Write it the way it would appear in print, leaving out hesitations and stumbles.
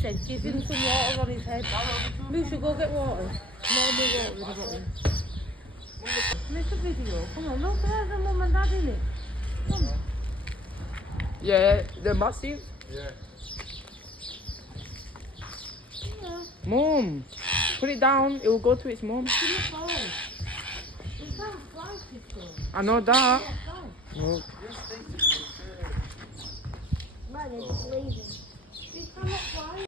Said, give him some water on his head. We should go get water. No more water. Make a video. Come on, look, there's a mum and dad in it. Come on. Yeah, they're massive. Yeah. Yeah. Mom, put it down. It will go to its mom. Give me a phone. It's not flies, people. I know that. No. Right, they're just leaving. You cannot fly.